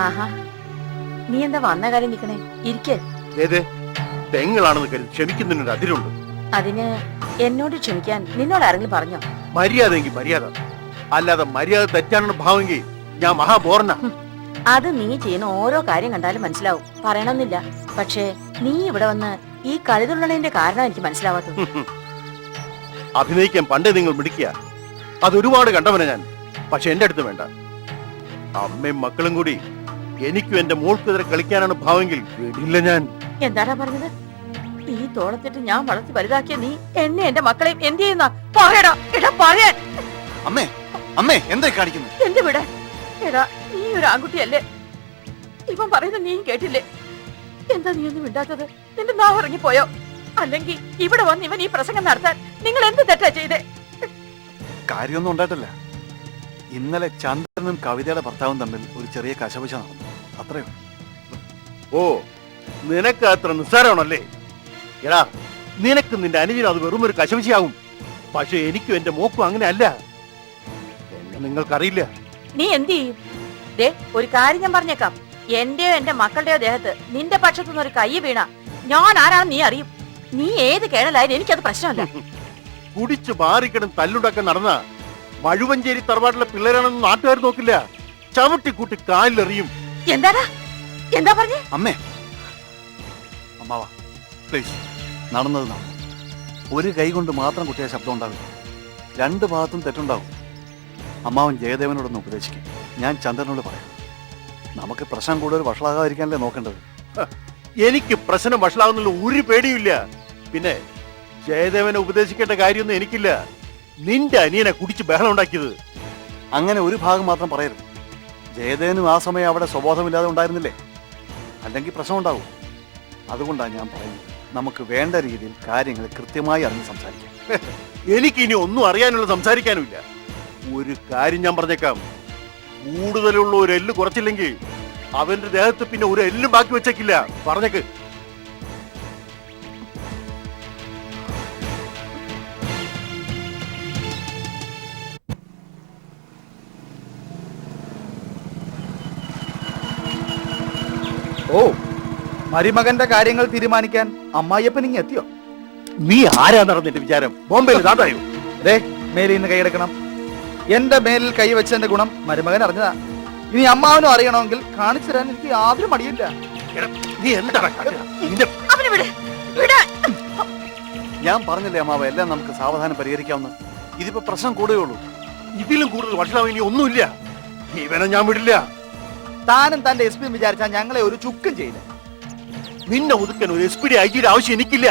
ആഹാ, നീ എന്താ വന്ന കാര്യം നിക്കണേ? ഇരിക്കേ. തെങ്ങളാണെന്ന് കരുതി ക്ഷമിക്കുന്നതിനൊരു അതിരുണ്ട്. അതിന് എന്നോട് ക്ഷമിക്കാൻ നിന്നോട് ആരെങ്കിലും പറഞ്ഞോ? മര്യാദയെങ്കിൽ മര്യാദ, അല്ലാതെ മര്യാദ തെറ്റാണെന്ന് ഭാവമെങ്കിൽ ഞാൻ മഹാബോർണ. അത് നീ ചെയ്യുന്ന ഓരോ കാര്യം കണ്ടാലും മനസ്സിലാവും, പറയണമെന്നില്ല. പക്ഷേ നീ ഇവിടെ വന്ന് ഈ കളിതുള്ളതിന്റെ കാരണം എനിക്ക് മനസ്സിലാവാത്തത്. അഭിനയിക്കാൻ പണ്ടേ നിങ്ങൾ മിടിക്കുക, അതൊരുപാട് കണ്ടവനെ ഞാൻ. പക്ഷെ എന്റെ അടുത്ത് വേണ്ട. അമ്മയും മക്കളും കൂടി എനിക്കും എന്റെ മോൾക്കെതിരെ കളിക്കാനാണ് ഭാവമെങ്കിൽ വിടില്ല ഞാൻ. എന്താടാ പറഞ്ഞത്? ഈ തോളത്തിട്ട് ഞാൻ വളർത്തി വലുതാക്കിയ നീ എന്നെ എന്റെ മക്കളെയും എന്ത് ചെയ്യുന്ന? പറയടാ, എടാ പറയാൻ. അമ്മേ, അമ്മേ എന്താ കാണിക്കുന്നു? എന്റെ വിട. എടാ, നീ ഒരു ആൺകുട്ടിയല്ലേ? ഇവൻ പറയുന്നത് നീ കേട്ടില്ലേ? എന്താ നീ ഒന്നും മിണ്ടാത്തത്? നിന്റെ നാവ് ഇറങ്ങിപ്പോയോ? അല്ലെങ്കിൽ ഇവിടെ വന്ന് ഇവൻ ഈ പ്രസംഗം നടത്താൻ നിങ്ങൾ എന്ത് തെറ്റാ ചെയ്തേ? കാര്യമൊന്നും ഉണ്ടായിട്ടില്ല. ഇന്നലെ ചന്ദ്രനും കവിതയുടെ ഭർത്താവും തമ്മിൽ ഒരു ചെറിയ കശപിശ നടന്നു, അത്രയോ. ഓ, നിനക്ക് അത്ര നിസ്സാരമാണല്ലേ? എടാ, നിനക്ക് നിന്റെ അനുജനും അത് വെറും ഒരു കശപിശയാകും. പക്ഷെ എനിക്കും എന്റെ മോക്കും അങ്ങനെ അല്ല. എന്നെ നിങ്ങൾക്കറിയില്ല. നീ എന്ത് ചെയ്യും? ദേ, ഒരു കാര്യം ഞാൻ പറഞ്ഞേക്കാം. എന്റെയോ എന്റെ മക്കളുടെയോ ദേഹത്ത് നിന്റെ പക്ഷത്തുനിന്ന് ഒരു കൈ വീണ ഞാൻ ആരാണെന്ന് നീ അറിയും. നീ ഏത് കേണലായാലും എനിക്കത് പ്രശ്നമല്ല. കുടിച്ചു മാറിക്കിടന്ന് തല്ലുണ്ടാക്കാൻ നടന്ന മഴുവഞ്ചേരി തറവാട്ടിലെ പിള്ളേരാണെന്ന് നാട്ടുകാർ നോക്കില്ല. ചവിട്ടിക്കൂട്ടി കാലിലെറിയും. എന്താടാ? എന്താ പറഞ്ഞേ? അമ്മേ, അമ്മാവാ പ്ലീസ്, നടന്നത് നടന്നു. ഒരു കൈ കൊണ്ട് മാത്രം കുട്ടിയെ ശബ്ദം ഉണ്ടാകും. രണ്ട് ഭാഗത്തും തെറ്റുണ്ടാവും. അമ്മാവൻ ജയദേവനോടൊന്ന് ഉപദേശിക്കും. ഞാൻ ചന്ദ്രനോട് പറയാം. നമുക്ക് പ്രശ്നം കൂടുതൽ വഷളാകാതിരിക്കാനല്ലേ നോക്കേണ്ടത്. എനിക്ക് പ്രശ്നം വഷളാവുന്നുള്ള ഒരു പേടിയില്ല. പിന്നെ ജയദേവനെ ഉപദേശിക്കേണ്ട കാര്യമൊന്നും എനിക്കില്ല. നിന്റെ അനിയനെ കുടിച്ച് ബഹളം ഉണ്ടാക്കിയത്. അങ്ങനെ ഒരു ഭാഗം മാത്രം പറയരുത്. ജയദേവനും ആ സമയം അവിടെ സ്വബോധമില്ലാതെ ഉണ്ടായിരുന്നില്ലേ? അല്ലെങ്കിൽ പ്രശ്നം ഉണ്ടാവും. അതുകൊണ്ടാണ് ഞാൻ പറയുന്നത്, നമുക്ക് വേണ്ട രീതിയിൽ കാര്യങ്ങൾ കൃത്യമായി അറിഞ്ഞ് സംസാരിക്കാം. എനിക്കിനി ഒന്നും അറിയാനുള്ള സംസാരിക്കാനുമില്ല. ഒരു കാര്യം ഞാൻ പറഞ്ഞേക്കാം, കൂടുതലുള്ള ഒരു എല്ല് കുറച്ചില്ലെങ്കിൽ അവന്റെ ദേഹത്ത് പിന്നെ ഒരു എല്ലും ബാക്കി വെച്ചേക്കില്ല. പറഞ്ഞേക്ക്. ഓ, മരുമകന്റെ കാര്യങ്ങൾ തീരുമാനിക്കാൻ അമ്മായിയപ്പൻ ഇങ്ങ് എത്തിയോ? നീ ആരാ നടന്നിട്ട് വിചാരം? ബോംബെയിൽ താതായോ? ദേ, മേലിൽ നിന്ന് കൈയെടുക്കണം. എന്റെ മേലിൽ കൈ വെച്ചതിന്റെ ഗുണം മരുമകൻ അറിഞ്ഞതാ. ഇനി അമ്മാവനും അറിയണമെങ്കിൽ കാണിച്ചു തരാൻ എനിക്ക് യാതൊരു മടിയില്ല. നീ എന്താണ്? ഞാൻ പറഞ്ഞില്ലേ അമ്മാവ, എല്ലാം നമുക്ക് സാവധാനം പരിഹരിക്കാവുന്ന. ഇതിപ്പോ പ്രശ്നം കൂടുകയുള്ളൂ. ഇതിലും കൂടുതൽ വഷളാവും ഇനി ഒന്നുമില്ല. ഇവനെ ഞാൻ വിടില്ല. താനും തന്റെ എസ് പി വിചാരിച്ചാൽ ഞങ്ങളെ ഒരു ചുക്കും ചെയ്യില്ല. നിന്നെ ഒതുക്കാൻ ഒരു എസ് പി ഐജിയുടെ ആവശ്യം എനിക്കില്ല.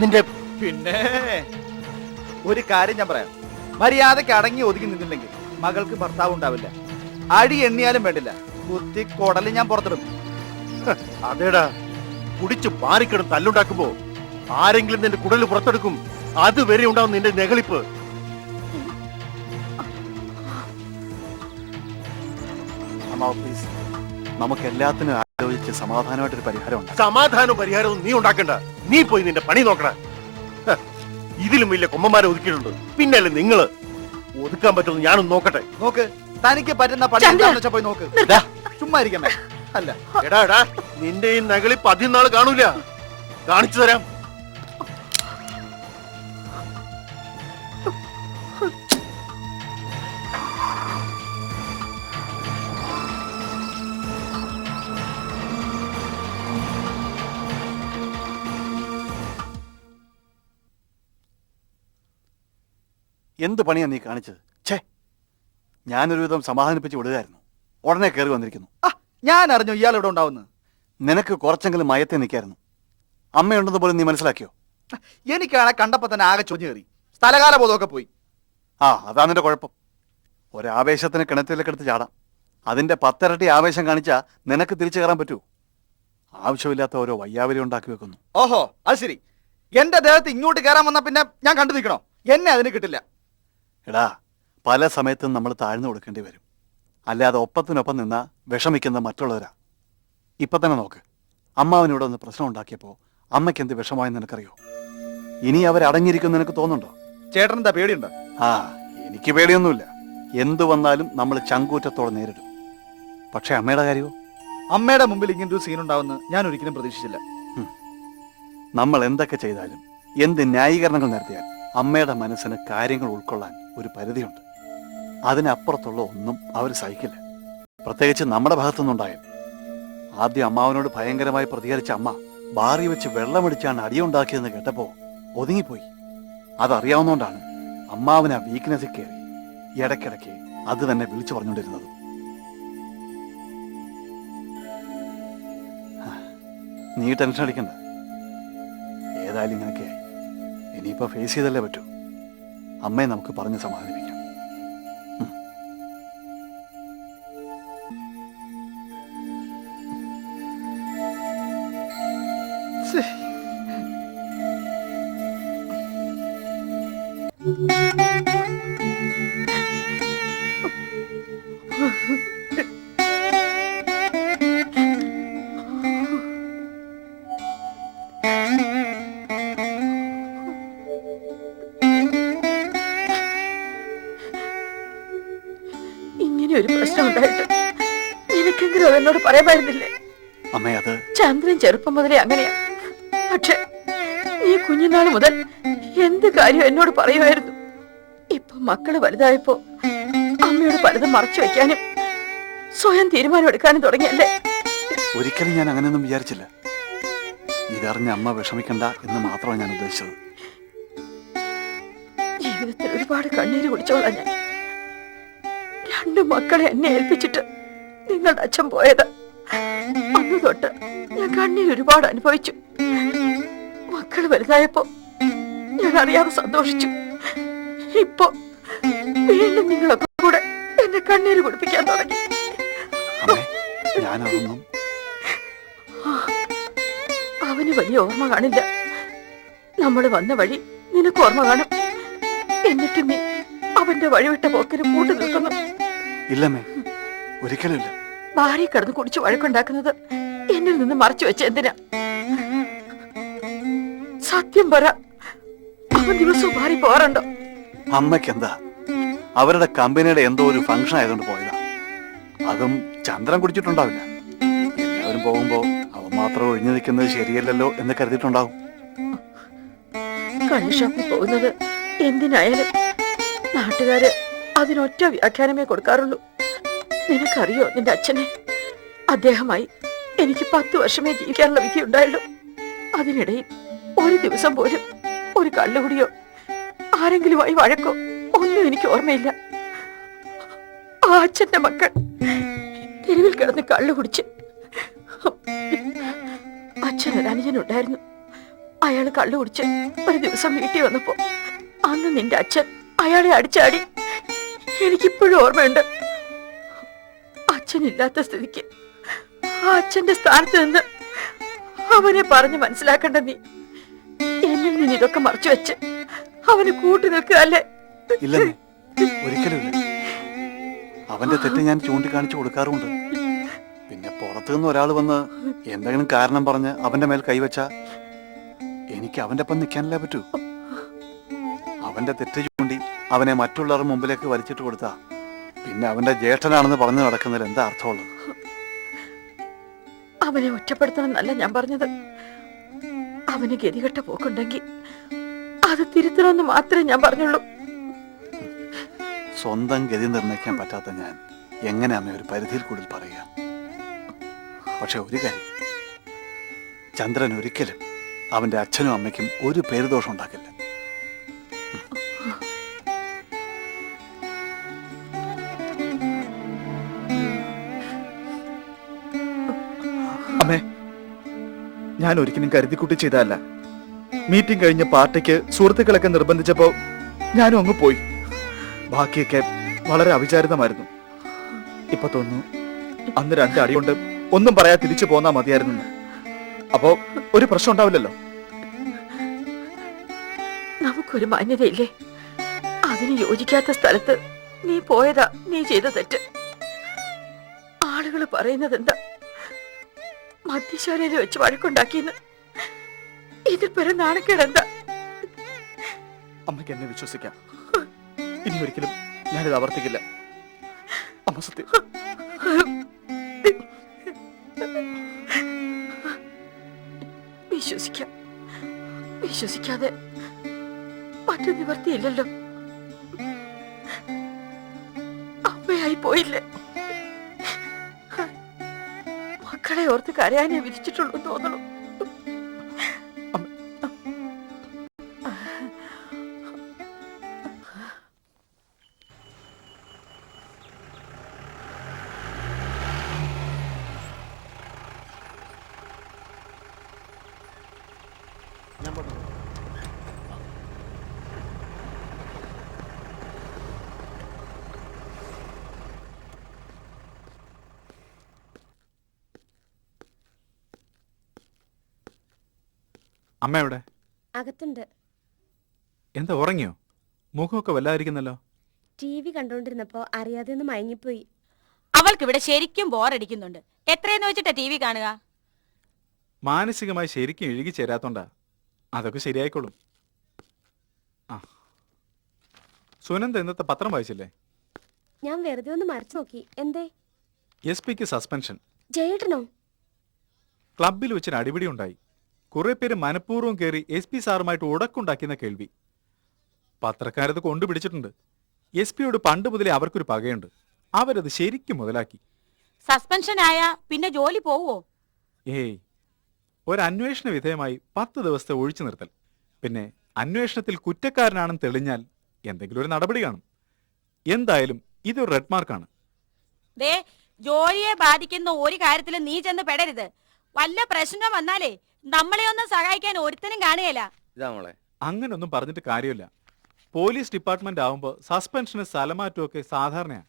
നിന്റെ പിന്നെ ഒരു കാര്യം ഞാൻ പറയാം, മര്യാദക്ക് അടങ്ങി ഒതുങ്ങി നിന്നില്ലെങ്കിൽ മകൾക്ക് ഭർത്താവ് ഉണ്ടാവില്ല. അടി എണ്ണിയാലും വേണ്ടില്ല, കുത്തി കൊടല് ഞാൻ പുറത്തിടും. അതേടാ, കുടിച്ച് മാറിക്കിടം തല്ലുണ്ടാക്കുമ്പോ ആരെങ്കിലും നിന്റെ കുടല് പുറത്തെടുക്കും. അതുവരെ ഉണ്ടാവും നിന്റെ നെകളിപ്പ്. അമ്മാവ പ്ലീസ്, നമുക്ക് എല്ലാത്തിനും ആലോചിച്ച് സമാധാനമായിട്ടൊരു പരിഹാരം ഉണ്ട്. സമാധാനവും പരിഹാരവും നീ ഉണ്ടാക്കണ്ട. നീ പോയി നിന്റെ പണി നോക്കണ. ഇതിലും വലിയ കൊമ്പന്മാരെ ഒതുക്കിയിട്ടുണ്ട്. പിന്നല്ലേ നിങ്ങള് ഒതുക്കാൻ പറ്റുമെന്ന് ഞാനൊന്ന് നോക്കട്ടെ. നോക്ക്, തനിക്ക് പറ്റുന്ന പണി എന്താണെന്ന് വെച്ചാ പോയി നോക്ക്. ചുമ്മാ ഇരിക്കണേ. അല്ല എടാ, നിന്റെ ഈ നകളിപ്പ് അധികം നാള് കാണൂല. കാണിച്ചു തരാം. എന്ത് പണിയാ നീ കാണിച്ചത്? ഛേ, ഞാനൊരുവിധം സമാധാനിപ്പിച്ച് വിടുകയായിരുന്നു. ഉടനെ കയറി വന്നിരിക്കുന്നു. ഞാൻ അറിഞ്ഞു ഇയാൾ ഇവിടെ ഉണ്ടാവുന്നു. നിനക്ക് കുറച്ചെങ്കിലും മയത്തെ നിൽക്കായിരുന്നു. അമ്മയുണ്ടെന്ന് പോലും നീ മനസ്സിലാക്കിയോ? എനിക്കാണ് കണ്ടപ്പോ തന്നെ ആകെ ചൊഞ്ഞു കയറി. സ്ഥലകാല ബോധമൊക്കെ പോയി. അതാ നിന്റെ കുഴപ്പം. ഒരാവേശത്തിന് കിണറ്റിലേക്ക് എടുത്ത് ചാടാം. അതിന്റെ 10 ഇരട്ടി ആവേശം കാണിച്ചാ നിനക്ക് തിരിച്ചു കയറാൻ പറ്റൂ? ആവശ്യമില്ലാത്ത ഓരോ വയ്യാവലി ഉണ്ടാക്കി വെക്കുന്നു. ഓഹോ, അത് ശരി. എന്റെ ദേഹത്ത് ഇങ്ങോട്ട് കയറാൻ വന്നാ പിന്നെ ഞാൻ കണ്ടു നിൽക്കണോ? എന്നെ അതിന് കിട്ടില്ല. എടാ, പല സമയത്തും നമ്മൾ താഴ്ന്നു കൊടുക്കേണ്ടി വരും. അല്ലാതെ ഒപ്പത്തിനൊപ്പം നിന്നാ വിഷമിക്കുന്ന മറ്റുള്ളവരാ. ഇപ്പൊ തന്നെ നോക്ക്, അമ്മാവനിവിടെ ഒന്ന് പ്രശ്നം ഉണ്ടാക്കിയപ്പോ അമ്മയ്ക്ക് എന്ത് വിഷമായെന്ന് നിനക്കറിയോ? ഇനി അവരടങ്ങിയിരിക്കും നിനക്ക് തോന്നുന്നുണ്ടോ? ചേട്ടൻ എന്താ പേടിയുണ്ടോ? എനിക്ക് പേടിയൊന്നുമില്ല. എന്തു വന്നാലും നമ്മൾ ചങ്കൂറ്റത്തോടെ നേരിടും. പക്ഷെ അമ്മയുടെ കാര്യമോ? അമ്മയുടെ മുമ്പിൽ ഇങ്ങനൊരു സീൻ ഉണ്ടാവുമെന്ന് ഞാൻ ഒരിക്കലും പ്രതീക്ഷിച്ചില്ല. നമ്മൾ എന്തൊക്കെ ചെയ്താലും, എന്ത് ന്യായീകരണങ്ങൾ നടത്തിയാൽ അമ്മയുടെ മനസ്സിന് കാര്യങ്ങൾ ഉൾക്കൊള്ളാൻ ഒരു പരിധിയുണ്ട്. അതിനപ്പുറത്തുള്ള ഒന്നും അവർ സഹിക്കില്ല. പ്രത്യേകിച്ച് നമ്മുടെ ഭാഗത്തുനിന്നുണ്ടായാൽ. ആദ്യം അമ്മാവനോട് ഭയങ്കരമായി പ്രതികരിച്ച അമ്മ ബാറി വെച്ച് വെള്ളമടിച്ചാണ് അടിയുണ്ടാക്കിയതെന്ന് കേട്ടപ്പോ ഒതുങ്ങിപ്പോയി. അതറിയാവുന്നതുകൊണ്ടാണ് അമ്മാവന് ആ വീക്ക്നെസ്സിൽ കയറി ഇടയ്ക്കിടയ്ക്ക് അത് തന്നെ വിളിച്ചു പറഞ്ഞുകൊണ്ടിരുന്നത്. നീ ടെൻഷൻ അടിക്കണ്ട. ഏതായാലും ഇങ്ങനെയൊക്കെയായി. ഇനിയിപ്പോ ഫേസ് ചെയ്തല്ലേ പറ്റൂ. അമ്മയെ നമുക്ക് പറഞ്ഞ് സമാധാനിപ്പിക്കാം. ഇങ്ങനെ ഒരു പ്രശ്നം ഉണ്ടായിട്ട് നിനക്കെങ്കിലും അതെന്നോട് പറയാമായിരുന്നില്ലേ? അമ്മേ, അത് ചന്ദ്രൻ ചെറുപ്പം മുതലേ അങ്ങനെയാ. പക്ഷെ നീ കുഞ്ഞുനാൾ മുതൽ എന്ത് കാര്യം എന്നോട് പറയുമായിരുന്നു. ഇപ്പൊ മക്കള് വലുതായപ്പോ അമ്മയോട് പലതും മറച്ചു വെക്കാനും സ്വയം തീരുമാനം എടുക്കാനും തുടങ്ങിയല്ലേ? ഒരിക്കലും ഞാൻ അങ്ങനെയൊന്നും വിചാരിച്ചില്ല. ഇതറിഞ്ഞ അമ്മ വിഷമിക്കണ്ട എന്ന് മാത്രമാണ് ഞാൻ ഉദ്ദേശിച്ചത്. ജീവിതത്തിൽ ഒരുപാട് കണ്ണീര് കുടിച്ചോളാം ഞാൻ. രണ്ടു മക്കളെ എന്നെ ഏൽപ്പിച്ചിട്ട് നിങ്ങളുടെ അച്ഛൻ പോയത്. അന്ന് തൊട്ട് ഞാൻ കണ്ണീര് ഒരുപാട് അനുഭവിച്ചു. മക്കള് വലുതായപ്പോ ഞാൻ അറിയാതെ സന്തോഷിച്ചു. ഇപ്പൊ വീണ്ടും നിങ്ങളൊക്കെ കൂടെ എന്നെ കണ്ണീര് കുടിപ്പിക്കാൻ തുടങ്ങി. അവന് വലിയ ഓർമ്മ കാണില്ല. നമ്മള് വന്ന വഴി നിനക്ക് ഓർമ്മ കാണും. എന്നിട്ട് നീ അവന്റെ വഴിവിട്ട പോക്കിന് കൂട്ടു നിൽക്കുന്നു. ഇല്ലമ്മേ, ഒരിക്കലും. ഭാര്യ കിടന്ന് കുടിച്ച് വഴക്കുണ്ടാക്കുന്നത് എന്നിൽ നിന്ന് മറച്ചു വെച്ച എന്തിനാ? സത്യം പറ, അവൻ ദിവസവും ഭാര്യ പോകാറുണ്ടോ? അമ്മയ്ക്ക് എന്താ, അവരുടെ കമ്പനിയുടെ എന്തോ ഒരു ഫംഗ്ഷൻ ആയതുകൊണ്ട് പോയതാ. അതും ചന്ദ്രൻ കുടിച്ചിട്ടുണ്ടാവില്ല. എല്ലാവരും പോകുമ്പോ അവൻ മാത്രം ഒഴിഞ്ഞു നിൽക്കുന്നത് ശരിയല്ലല്ലോ എന്ന് കരുതിയിട്ടുണ്ടാവും. കള്ള് ഷോപ്പിൽ പോകുന്നത് എന്തിനായാലും നാട്ടുകാര് അതിനൊറ്റ വ്യാഖ്യാനമേ കൊടുക്കാറുള്ളൂ. നിനക്കറിയോ നിന്റെ അച്ഛനെ? അദ്ദേഹമായി എനിക്ക് 10 വർഷമേ ജീവിക്കാനുള്ള വിധി ഉണ്ടായുള്ളൂ. അതിനിടയിൽ ഒരു ദിവസം പോലും ഒരു കള്ളുകുടിയോ ആരെങ്കിലുമായി വഴക്കോ ഒന്നും എനിക്ക് ഓർമ്മയില്ല. ആ അച്ഛന്റെ മക്കൾ തെരുവിൽ കിടന്ന് കള്ളു കുടിച്ച്. അച്ഛനൊരു അനുജനുണ്ടായിരുന്നു. അയാള് കള്ളു കുടിച്ച് ഒരു ദിവസം വീട്ടിൽ വന്നപ്പോ അന്ന് നിന്റെ അച്ഛൻ അയാളെ അടിച്ചാടി. എനിക്കിപ്പോഴും ഓർമ്മയുണ്ട്. അച്ഛനില്ലാത്ത സ്ഥിതിക്ക് ആ അച്ഛന്റെ സ്ഥാനത്ത് നിന്ന് അവനെ പറഞ്ഞ് മനസ്സിലാക്കണ്ട നീ. എന്നിൽ നിന്ന് ഇതൊക്കെ മറച്ചു വെച്ച് അവന് കൂട്ടു നിൽക്കുക അല്ലേ? ഇല്ലെന്നേ, ഒരിക്കലും ഇല്ല. അവന്റെ തെറ്റ് ഞാൻ ചൂണ്ടിക്കാണിച്ചു കൊടുക്കാറുമുണ്ട്. പിന്നെ പുറത്തുനിന്ന് ഒരാൾ വന്ന് എന്തെങ്കിലും കാരണം പറഞ്ഞ് അവന്റെ മേൽ കൈവച്ച എനിക്ക് അവന്റെ ഒപ്പം നിൽക്കാനല്ലേ പറ്റൂ. അവന്റെ തെറ്റ് ചൂണ്ടി അവനെ മറ്റുള്ളവരുടെ മുമ്പിലേക്ക് വലിച്ചിട്ട് കൊടുത്താ പിന്നെ അവന്റെ ജ്യേഷ്ഠനാണെന്ന് പറഞ്ഞു നടക്കുന്നതിൽ എന്താ അർത്ഥമുള്ളത്? അവനെ ഒറ്റപ്പെടുത്തണം എന്നല്ല ഞാൻ പറഞ്ഞത്. അവന് ഗതികെട്ട പോക്കുണ്ടെങ്കിൽ അത് തിരുത്തണമെന്ന് മാത്രമേ ഞാൻ പറഞ്ഞുള്ളൂ. സ്വന്തം ഗതി നിർണ്ണയിക്കാൻ പറ്റാത്ത ഞാൻ എങ്ങനെ അമ്മ ഒരു പരിധിയിൽ കൂടുതൽ പറയുക? പക്ഷെ ഒരു കാര്യം, ചന്ദ്രൻ ഒരിക്കലും അവന്റെ അച്ഛനും അമ്മയ്ക്കും ഒരു പേരുദോഷം ഉണ്ടാക്കില്ല. അമ്മേ, ഞാൻ ഒരിക്കലും കരുതിക്കുട്ടി ചെയ്തതല്ല. മീറ്റിംഗ് കഴിഞ്ഞ് പാർട്ടിക്ക് സുഹൃത്തുക്കളൊക്കെ നിർബന്ധിച്ചപ്പോ ഞാനും അങ്ങ് പോയി. ബാക്കിയൊക്കെ വളരെ അവിചാരിതമായിരുന്നു. ഇപ്പൊ തോന്നുന്നു അന്ന് 2 അടി കൊണ്ട് ഒന്നും പറയാ തിരിച്ചു പോന്നാ മതിയായിരുന്നു. അപ്പോ ഒരു പ്രശ്നം ഉണ്ടാവില്ലല്ലോ. നമുക്കൊരു മാന്യതയില്ലേ? അതിന് യോജിക്കാത്ത സ്ഥലത്ത് നീ പോയതാ നീ ചെയ്ത തെറ്റ്. ആളുകൾ പറയുന്നത് എന്താ? മദ്യശാലയിൽ വെച്ച് വഴക്കുണ്ടാക്കിയെന്ന്. ഇതിൽ പേരെ നാണക്കേടെന്താ? അമ്മയ്ക്ക് എന്നെ വിശ്വസിക്കാം. ഇനി ഒരിക്കലും ഞാനിത് ആവർത്തിക്കില്ല. അമ്മ സത്യം. വിശ്വസിക്കാം. വിശ്വസിക്കാതെ മറ്റു നിവർത്തിയില്ലല്ലോ. അമ്മയായി പോയില്ലേ? മക്കളെ ഓർത്ത് കരയാനേ വിധിച്ചിട്ടുള്ളൂ തോന്നണു. അമ്മ എവിടെ? അകത്തുണ്ട്. എന്താ ഉറങ്ങിയോ? മുഖമൊക്കെ വല്ലാതിരിക്കുന്നല്ലോ. ടി വി കണ്ടോണ്ടിരുന്നപ്പോ അറിയാതെ ഒന്ന് മയങ്ങിപ്പോയി. അവൾക്ക് ഇവിടെ ശരിക്കും ബോറടിക്കുന്നുണ്ട്. എത്രയെന്ന് വെച്ചിട്ടാ ടി വി കാണുക? മാനസികമായി ശരിക്കും ഇഴുകി ചേരാത്തോണ്ടാ. അതൊക്കെ ശരിയായിക്കോളും. ആ, സുനന്ദ ഇന്നത്തെ പത്രം വായിച്ചില്ലേ? ഞാൻ വെറുതെ ഒന്ന് മറിച്ചു നോക്കി. എന്തേ? SP-ക്ക് സസ്പെൻഷൻ. ജയേട്ടനോ? ക്ലബിൽ വെച്ചൊരു അടിപിടി ഉണ്ടായി. കുറെ പേര് മനഃപൂർവ്വം കയറി SP സാറുമായിട്ട് ഉടക്കുണ്ടാക്കിയെന്ന കേൾവി. പത്രക്കാരത് കൊണ്ടുപിടിച്ചിട്ടുണ്ട്. SP-യോട് പണ്ട് മുതലേ അവർക്കൊരു പകയുണ്ട്. അവരത് ശരിക്കും മുതലാക്കി. സസ്പെൻഷൻ ആയാ പിന്നെ ജോലി പോവോ? ഏയ്, ഒരു അന്വേഷണ വിധേയമായി 10 ദിവസത്തെ ഒഴിച്ചു നിർത്തൽ. പിന്നെ അന്വേഷണത്തിൽ കുറ്റക്കാരനാണെന്ന് തെളിഞ്ഞാൽ എന്തെങ്കിലും ഒരു നടപടി കാണും. എന്തായാലും ഇതൊരു റെഡ് മാർക്കാണ്. ദേ, ജോലിയെ ബാധിക്കുന്ന ഒരു കാര്യത്തിലും നീ ചെന്ന് പെടരുത്. വല്ല പ്രശ്നം വന്നാലേ നമ്മളെ ഒന്നും സഹായിക്കാൻ ഒരുത്തനും കാണുകയില്ല. അങ്ങനൊന്നും പറഞ്ഞിട്ട് കാര്യമില്ല. പോലീസ് ഡിപ്പാർട്ട്മെന്റ് ആവുമ്പോൾ സസ്പെൻഷന് സ്ഥലമാറ്റവും ഒക്കെ സാധാരണയാ.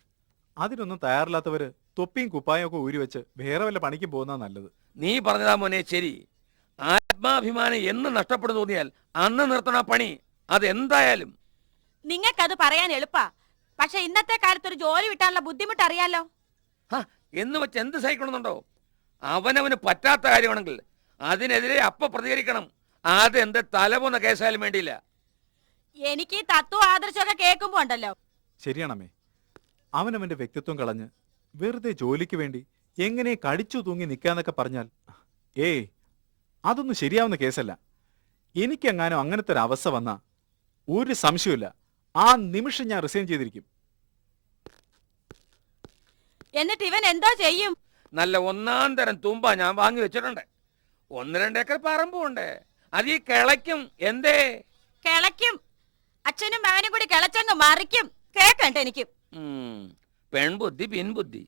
അതിനൊന്നും തയ്യാറില്ലാത്തവര് തൊപ്പിയും കുപ്പായും ഒക്കെ ഊരി വെച്ച് വേറെ വല്ല പണിക്കും പോകുന്നതാ നല്ലത്. നീ പറഞ്ഞതാ മോനെ ശരി. ആത്മാഭിമാനം എന്ന് നഷ്ടപ്പെടുന്നു തോന്നിയാൽ അന്ന് നിർത്തണ പണി. അതെന്തായാലും നിങ്ങൾക്കത് പറയാൻ എളുപ്പാ. പക്ഷെ ഇന്നത്തെ കാലത്ത് ഒരു ജോലി വിട്ടാനുള്ള ബുദ്ധിമുട്ട് അറിയാലോ. എന്ന് വെച്ച് എന്ത് സഹിക്കണമെന്നുണ്ടോ? അവനവന് പറ്റാത്ത കാര്യമാണെങ്കിൽ അതിനെതിരെ അപ്പ പ്രതികരിക്കണം. അതെന്ത് തലപോന്ന കേസായാലും വേണ്ടിയില്ല. എനിക്ക് ഈ തത്വം ആദർശമൊക്കെ കേൾക്കുമ്പോ ഉണ്ടല്ലോ. ശരിയാണമ്മേ. അവനവന്റെ വ്യക്തിത്വം കളഞ്ഞ് വെറുതെ ജോലിക്ക് വേണ്ടി എങ്ങനെ കടിച്ചു തൂങ്ങി നിൽക്കാന്നൊക്കെ പറഞ്ഞാൽ ഏയ്, അതൊന്നും ശരിയാവുന്ന കേസല്ല. എനിക്കെങ്ങാനും അങ്ങനത്തെ ഒരു അവസ്ഥ വന്നാ ഒരു സംശയമില്ല, ആ നിമിഷം ഞാൻ റിസൈൻ ചെയ്തിരിക്കും. എന്നിട്ട് ഇവൻ എന്തോ ചെയ്യും? നല്ല ഒന്നാം തരം തുമ്പ ഞാൻ വാങ്ങി വെച്ചിട്ടുണ്ട്. 1-2 ഏക്കർ പറമ്പുണ്ട്. അത് ഈ കിളയ്ക്കും. എന്തേ? കിളയ്ക്കും. അച്ഛനും മകനും കൂടി കിളച്ചങ്ങ് മറിക്കും. കേക്കണ്ട എനിക്ക്. പെൺബുദ്ധി പിൻബുദ്ധി.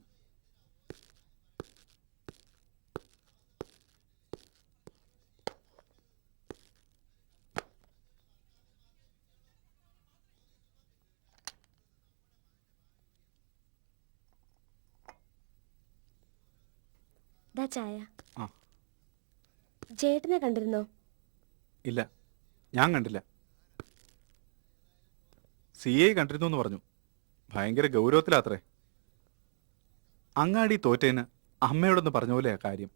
ദാ ചായ. ആ. ജയേട്ടനെ കണ്ടിരുന്നോ? ഇല്ല, ഞാൻ കണ്ടില്ല. CA കണ്ടിരുന്നു എന്ന് പറഞ്ഞു. ഭയങ്കര ഗൗരവത്തിലാത്രേ. അങ്ങാടി തോറ്റേന് അമ്മയോടൊന്ന് പറഞ്ഞ പോലെയാ കാര്യം.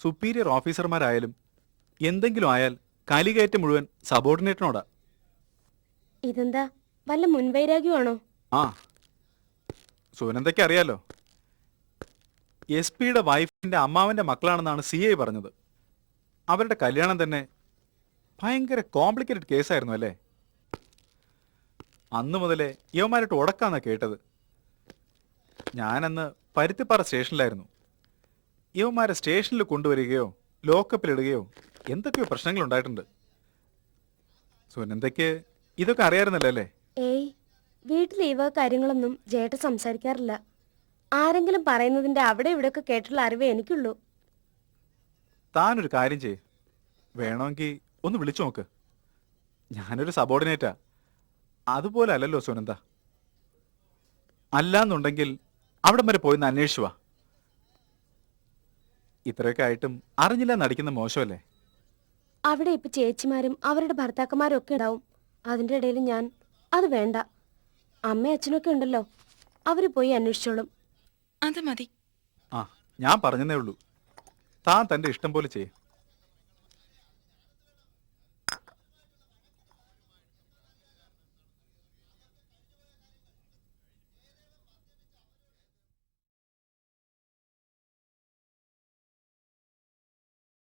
സുപ്പീരിയർ ഓഫീസർമാരായാലും എന്തെങ്കിലും ആയാൽ കലികയറ്റം മുഴുവൻ സബോർഡിനേറ്റിനോടാ. ഇതെന്താ വല്ല മുൻവൈരാഗ്യമാണോ? ആ, സുനന്ദയ്ക്ക് അറിയാലോ. SP-യുടെ വൈഫിന്റെ അമ്മാവന്റെ മക്കളാണെന്നാണ് CA പറഞ്ഞത്. അവരുടെ കല്യാണം തന്നെ ഭയങ്കര കോംപ്ലിക്കേറ്റഡ് കേസായിരുന്നു അല്ലേ? അന്നു മുതലേ യവന്മാരായിട്ട് ഉടക്കാന്നാ കേട്ടത്. ഞാനന്ന് പരുത്തിപ്പാറ സ്റ്റേഷനിലായിരുന്നു. യവന്മാരെ സ്റ്റേഷനിൽ കൊണ്ടുവരികയോ ലോക്കപ്പിലിടുകയോ എന്തൊക്കെയോ പ്രശ്നങ്ങൾ ഉണ്ടായിട്ടുണ്ട്. സുനന്ദയ്ക്ക് ഇതൊക്കെ അറിയാമായിരുന്നല്ലോ അല്ലേ? ഏയ്, വീട്ടിൽ ഈ വക കാര്യങ്ങളൊന്നും ജയേട്ടൻ സംസാരിക്കാറില്ല. ആരെങ്കിലും പറയുന്നതിന്റെ അവിടെ ഇവിടെയൊക്കെ കേട്ടുള്ള അറിവേ എനിക്കുള്ളൂ. താനൊരു കാര്യം ചെയ്യ്, വേണമെങ്കിൽ ഒന്ന് വിളിച്ചു നോക്ക്. ഞാനൊരു സബോർഡിനേറ്റാ. അതുപോലെ അല്ലല്ലോ സുനന്ദ. അല്ലാന്നുണ്ടെങ്കിൽ അവിടം വരെ പോയിന്ന് അന്വേഷിച്ചു വാ. ഇത്രയൊക്കെ ആയിട്ടും അറിഞ്ഞില്ല നടിക്കുന്ന മോശമല്ലേ? അവിടെ ഇപ്പൊ ചേച്ചിമാരും അവരുടെ ഭർത്താക്കന്മാരും ഒക്കെ ഉണ്ടാവും. അതിന്റെ ഇടയിൽ ഞാൻ അത് വേണ്ട. അമ്മയും അച്ഛനൊക്കെ ഉണ്ടല്ലോ, അവര് പോയി അന്വേഷിച്ചോളും. അത് മതി. ആ, ഞാൻ പറഞ്ഞതേ ഉള്ളൂ. താൻ തന്റെ ഇഷ്ടം പോലെ ചെയ്യും.